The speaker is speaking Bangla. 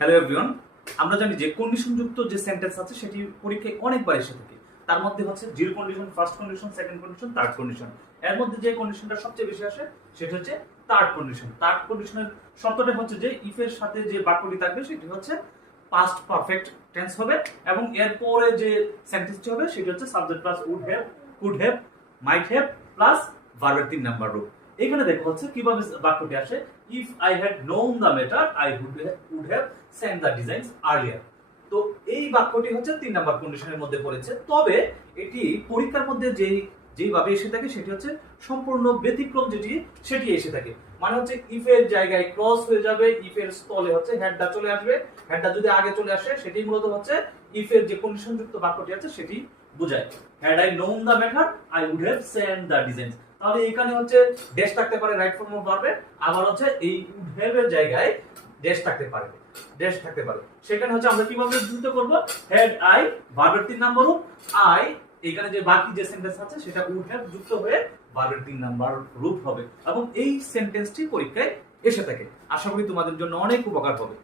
হ্যালো এভরিওয়ান, আমরা জানি যে কন্ডিশন যুক্ত যে সেন্টেন্স আছে সেটি পরীক্ষায় অনেকবার এসে থাকে। তার মধ্যে হচ্ছে zero condition, first condition, second condition, third condition. এর মধ্যে যে কন্ডিশনটা সবচেয়ে বেশি আসে সেটা হচ্ছে থার্ড কন্ডিশন। থার্ড কন্ডিশনের শর্তটা হচ্ছে যে ইফ এর সাথে যে বাক্যটি থাকবে সেটি হচ্ছে পাস্ট পারফেক্ট টেন্স হবে এবং এর পরে যে সেন্টেন্সটি হবে সেটি হচ্ছে subject plus would have, could have, might have plus ভার্বের 3 নাম্বার রূপ। এখানে দেখো হচ্ছে কিভাবে বাক্যটি আসে, if I had known the matter I would have send the designs earlier. তো এই বাক্যটি হচ্ছে 3 নাম্বার কন্ডিশনের মধ্যে পড়েছে, তবে এটি পরীক্ষার মধ্যে যেইভাবে এসে থাকে সেটি হচ্ছে সম্পূর্ণ ব্যতিক্রম, সেটি এসে থাকে। মানে হচ্ছে ইফ এর জায়গায় ক্লজ হয়ে যাবে, ইফ এর স্থলে হচ্ছে হ্যাডটা চলে আসবে। হ্যাডটা যদি আগে চলে আসে সেটি মূলত হচ্ছে ইফ এর যে কন্ডিশন যুক্ত বাক্যটি আছে সেটি বোঝায়। Had I known the matter I would have send the designs. তাহলে এখানে হচ্ছে ড্যাশ থাকতে পারে রাইট ফর্ম অফ ভার্বে, আবার হচ্ছে এই উড হ্যাভ এর জায়গায় ড্যাশ থাকতে পারে, সেখানে হচ্ছে আমরা কিভাবে যুক্ত করব, হ্যাড আই ভার্বের 3 নাম্বার রূপ, আই এখানে যে বাকি যে সেন্টেন্স আছে সেটা উড হ্যাভ যুক্ত হয়ে ভার্বের 3 নাম্বার রূপ হবে এবং এই সেন্টেন্সটি পরীক্ষায় এসে থাকে। আশা করি তোমাদের জন্য অনেক উপকার হবে।